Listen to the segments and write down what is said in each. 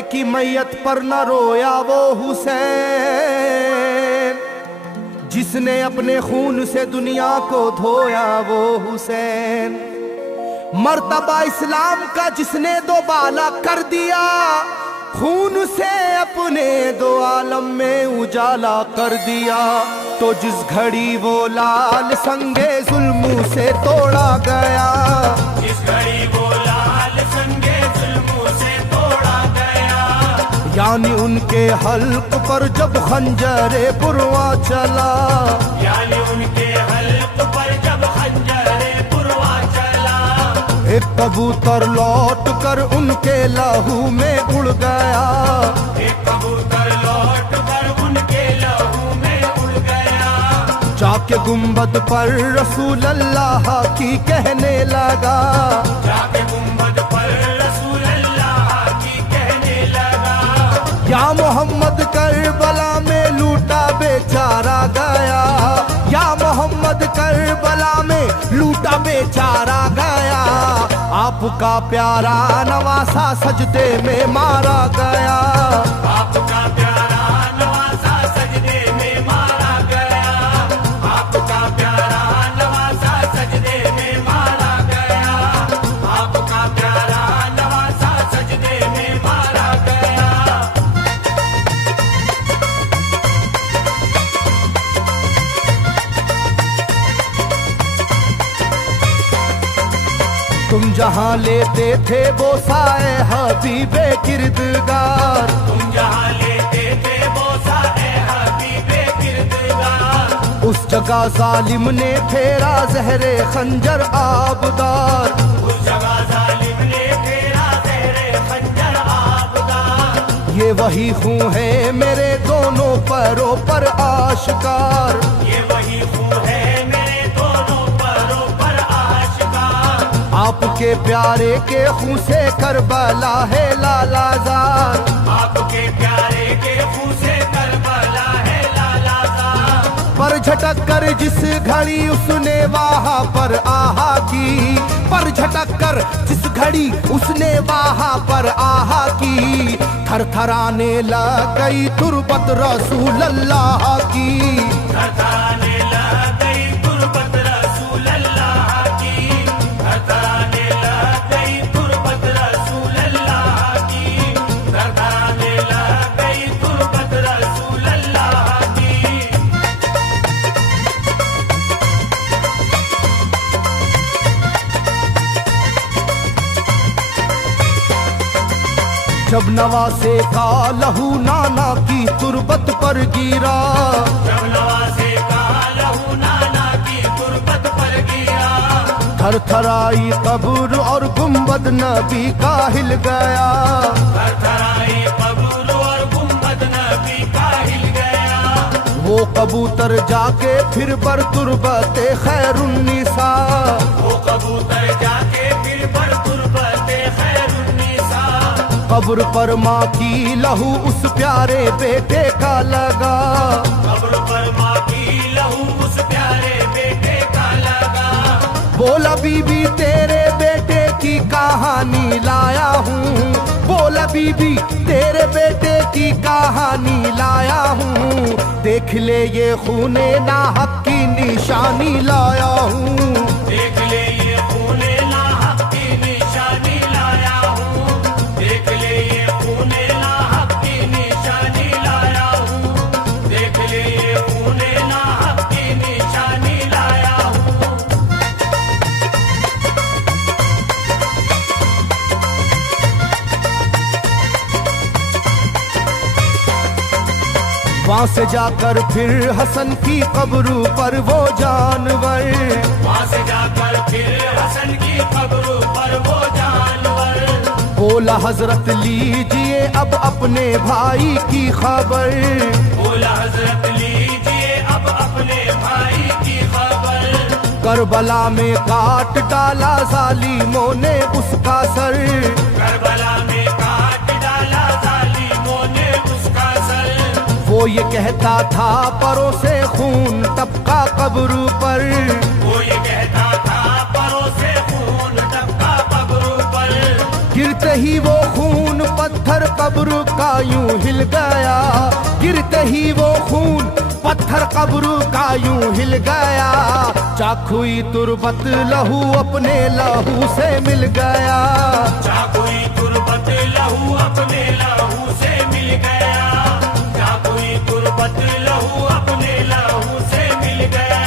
बेटे की मैयत पर न रोया वो हुसैन, जिसने अपने खून से दुनिया को धोया वो हुसैन। मर्तबा इस्लाम का जिसने दोबाला कर दिया, खून से अपने दो आलम में उजाला कर दिया। तो जिस घड़ी वो लाल संगे जुल्मों से तोड़ा गया, जिस घड़ी वो लाल संगे जुल्मों से तोड़ा गया, यानी उनके हल्क पर जब खंजरे पुरवा चला, यानी उनके हल्क पर जब खंजरे पुरवा चला, एक कबूतर लौट कर उनके लहू में उड़ गया, एक कबूतर लौट कर उनके लहू में उड़ गया, जाके गुंबद पर रसूल अल्लाह की कहने लगा, जाके गुंबद पर रसूल अल्लाह की कहने लगा, या मोहम्मद करबला में लूटा बेचारा गया, या मोहम्मद करबला में लूटा बेचारा गया। आपका प्यारा नवासा सजदे में मारा गया, आपका प्यारा नवासा सजदे में मारा गया, आपका प्यारा नवासा सजदे में मारा गया, आपका प्यारा नवासा सजदे में मारा गया। तुम जहाँ लेते थे बोसाए हबीबे किरदगार, तुम जहाँ लेते थे बोसा ए हबीबे किरदगार, उस जगह जालिम ने फेरा जहरे खंजर आबदार, उस जगह जालिम ने फेरा जहरे खंजर आबदार। ये वही खून है मेरे दोनों पैरों पर आश्कार, ये वही खून है मेरे दोनों पैरों पर आशिकार। आपके प्यारे के खून से करबला है लालाजार, आपके प्यारे के खून से करबला है लालाजार। पर झटक कर जिस घड़ी उसने वहाँ पर आहा की, पर झटक कर जिस घड़ी उसने वहाँ पर आहा की, थरथराने लग गई तुरबत रसूल अल्लाह की, थरथराने लग गई तुरबत रसूल अल्लाह की, थरथराने लग गई तुरबत रसूल अल्लाह की, थरथराने लग गई तुरबत रसूल अल्लाह की। जब नवासे का लहू नाना की तुरबत पर गिरा, जब नवासे का लहू नाना की तुरबत पर गिरा, थरथराई कब्र और गुंबद नबी का हिल गया, थरथराई कब्र और गुंबद नबी का हिल गया। वो कबूतर जाके फिर पर तुरबते खैरुन्निसा, वो कबूतर जाके फिर पर तुरबते खैरुन्निसा, कब्र पर माँ की लहू उस प्यारे बेटे का लगा, कब्र पर माँ की लहू उस प्यारे बेटे का लगा। बोला बीबी तेरे बेटे की कहानी लाया हूँ, बोला बीबी तेरे बेटे की कहानी लाया हूँ, देख ले ये खूने नाहक की निशानी लाया हूँ, देख ले ये खूने नाहक की निशानी लाया हूँ, देख ले ये खूने नाहक की निशानी लाया हूँ, देख ले ये खूने नाहक की निशानी लाया हूँ। वहाँ से जाकर फिर हसन की कब्र पर वो जानवर, वहाँ से जाकर फिर हसन की कब्र पर वो जानवर, बोला हजरत लीजिए अब अपने भाई की खबर, बोला हजरत लीजिए अब अपने भाई की खबर। करबला में काट डाला जालिमों ने उसका सर, करबला में काट डाला जालिमों ने उसका सर। वो ये कहता था परों से खून टपका कब्र पर, वो ये कहता था परों से खून टपका कब्र पर। गिरते ही वो खून पत्थर कब्र का यूं हिल गया, गिरते ही वो खून पत्थर कब्र का यूं हिल गया। चाकुई तुरबत लहू अपने लहू से मिल गया, चाकुई तुरबत लहू अपने लहू से मिल गया, चाकुई तुरबत लहू अपने लहू से मिल गया,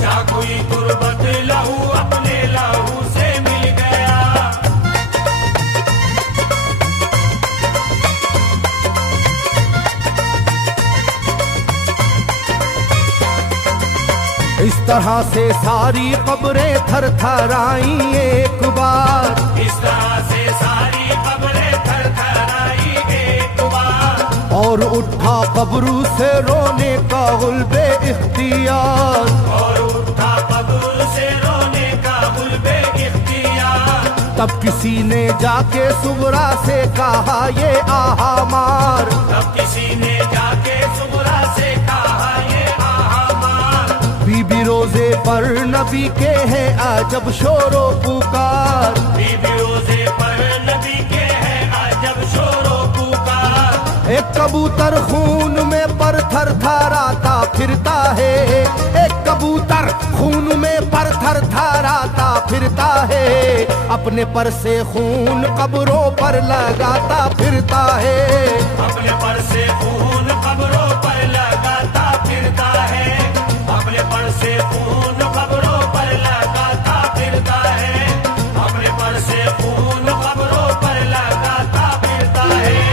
चाकुई तुरबत लहू अपने लहू से मिल गया। इस तरह से सारी कब्रें थर थर आई एक बार, इस तरह से सारी कब्रें थर थर आई एक बार, और उठा कब्र से रोने का गुल्बे इख्तियार, और उठा कब्र से रोने का गुल्बे इख्तियार। तब किसी ने जाके सुगरा से कहा ये आहा मार, तब किसी ने जाके सुगरा से कहा ये आहा मार। बीबी रोजे पर नबी के हैं अजब शोरो पुकार, बीबी रोजे पर नबी के हैं अजब शोरो पुकार। एक कबूतर खून में पर थर थराता फिरता है, एक कबूतर खून में पर थर थराता फिरता है, अपने पर से खून कब्रों पर लगाता फिरता है, अपने पर से खून कब्रों पर लगाता फिरता है, अपने पर से खून कब्रों पर लगाता फिरता है, अपने पर से खून कब्रों पर लगाता फिरता है।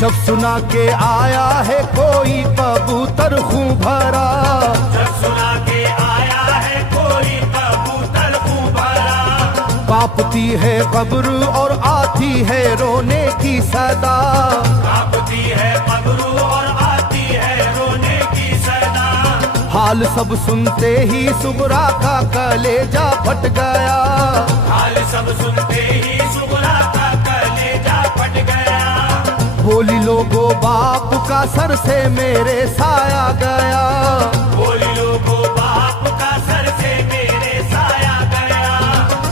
जब सुना के आया है कोई कबूतर खूं भरा, जब सुना के आया है कोई कबूतर खूं भरा, कांपती है कब्र और आती है रोने की सदा, कांपती है कब्र और आती है रोने की सदा। हाल सब सुनते ही सुगरा का कलेजा फट गया, हाल सब सुनते ही सुगरा का कलेजा फट गया। बोली लोगो बाप का सर से मेरे साया गया, बोली लोगो बाप का सर से मेरे साया गया।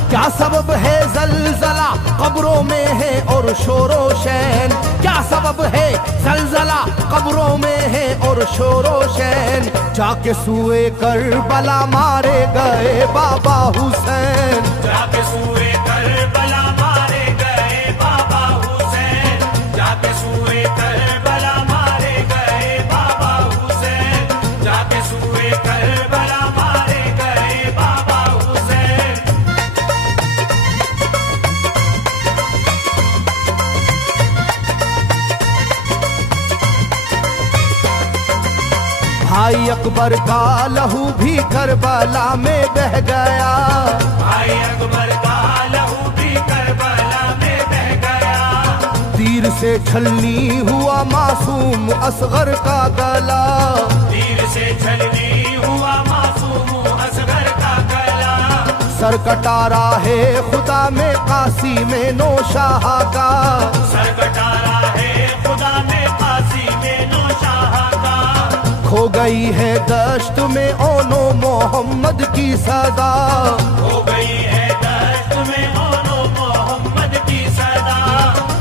क्या सबब है जलजला कब्रों में है और शोरो शैन, क्या सबब है जलजला कब्रों में है और शोरो शैन। जाके सुए करबला मारे गए बाबा हुसैन, जाके सुए करबला मारे गए बाबा हुसैन, जाके सुए करबला मारे गए बाबा हुसैन, जाके सुए करबला मारे गए बाबा हुसैन। भाई अकबर का लहू भी करबला में बह गया, भाई अकबर का लहू भी करबला में बह गया। तीर से छलनी हुआ मासूम असगर का गला, तीर से छलनी हुआ मासूम असगर का गला। सर कटारा है खुदा में काशी में नौशाह का, सर कटारा है खुदा में काशी में नौशाह का। खो गई है दश्त में ओनो मोहम्मद की सदा, हो गई है दश्त में ओनो मोहम्मद की सदा।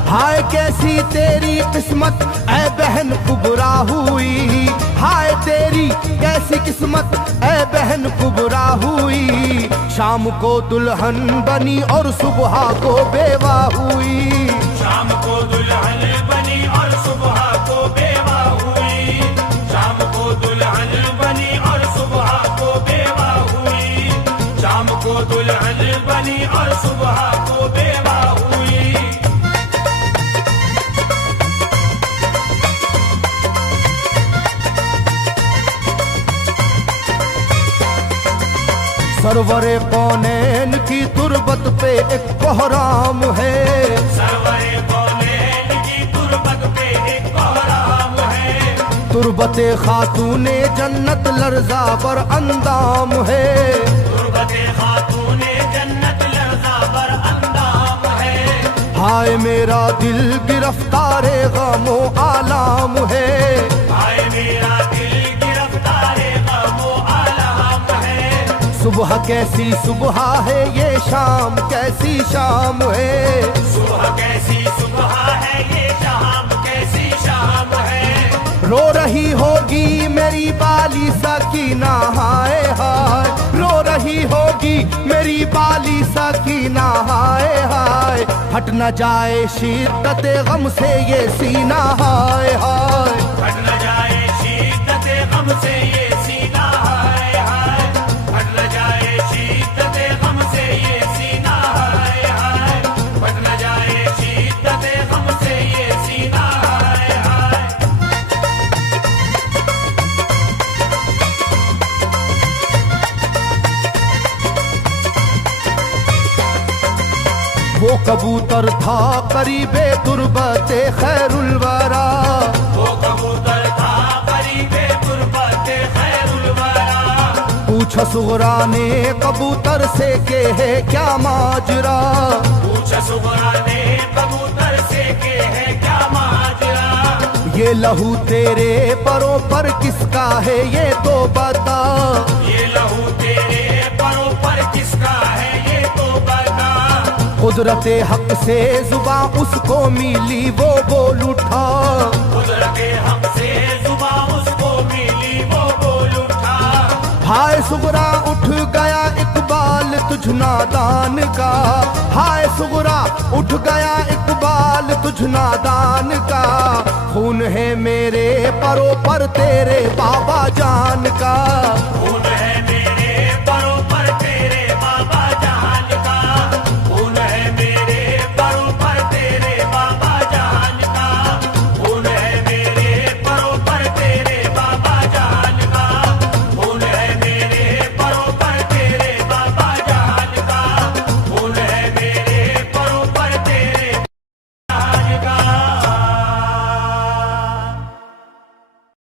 हाय कैसी तेरी किस्मत ऐ बहन कुबरा हुई, हाय तेरी कैसी किस्मत ऐ बहन कुबरा हुई। शाम को दुल्हन बनी और सुबह को बेवा हुई, शाम को दुल्हन बनी और सुबह को बेवा हुई, शाम को दुल्हन बनी और सुबह को बेवा हुई, शाम को दुल्हन बनी और सुबह को बेवा हुई। सरवरे कौनैन की तुरबत पे एक कोहराम है, सरवरे कौनैन की तुरबत पे एक कोहराम है। तुरबते खातूने जन्नत लर्जा पर अंदाम है, तुरबते खातूने जन्नत हाय मेरा दिल गिरफ्तारे गमो आलाम है, हाय मेरा दिल गिरफ्तारे गमो आलम है। सुबह कैसी सुबह है ये शाम कैसी शाम है, सुबह कैसी सुबह है ये शाम कैसी शाम है। रो रही होगी मेरी बाली सकीना हाय हाय, रो रही होगी मेरी बाली सकीना हाय हाय। हट न जाए शिद्दत गम से ये सीना हाय हाय, हट न जाए शिद्दत गम से ये सीना हाय हाय, हट न जाए शिद्दत गम से ये सीना हाय हाय, हट न जाए शिद्दत गम से ये सीना हाय हाय। वो कबूतर था करीबे तुरबते खैरुल वरा, वो कबूतर था करीबे गुरबते खैरुल वरा। पूछा सुगरा ने कबूतर से के है क्या माजरा, पूछा सुगरा ने कबूतर से के है क्या माजरा। ये लहू तेरे परों पर किसका है ये तो बता, ये लहू तेरे परों पर किसका है ये तो बता। कुदरते हक से जुबा उसको मिली वो बोल उठा, कुदरते हक से जुबां उसको मिली वो बोल उठा। हाय सुगरा उठ गया इकबाल तुझ नादान का, हाय सुगरा उठ गया इकबाल तुझ नादान का। खून है मेरे परों पर तेरे बाबा जान का, खून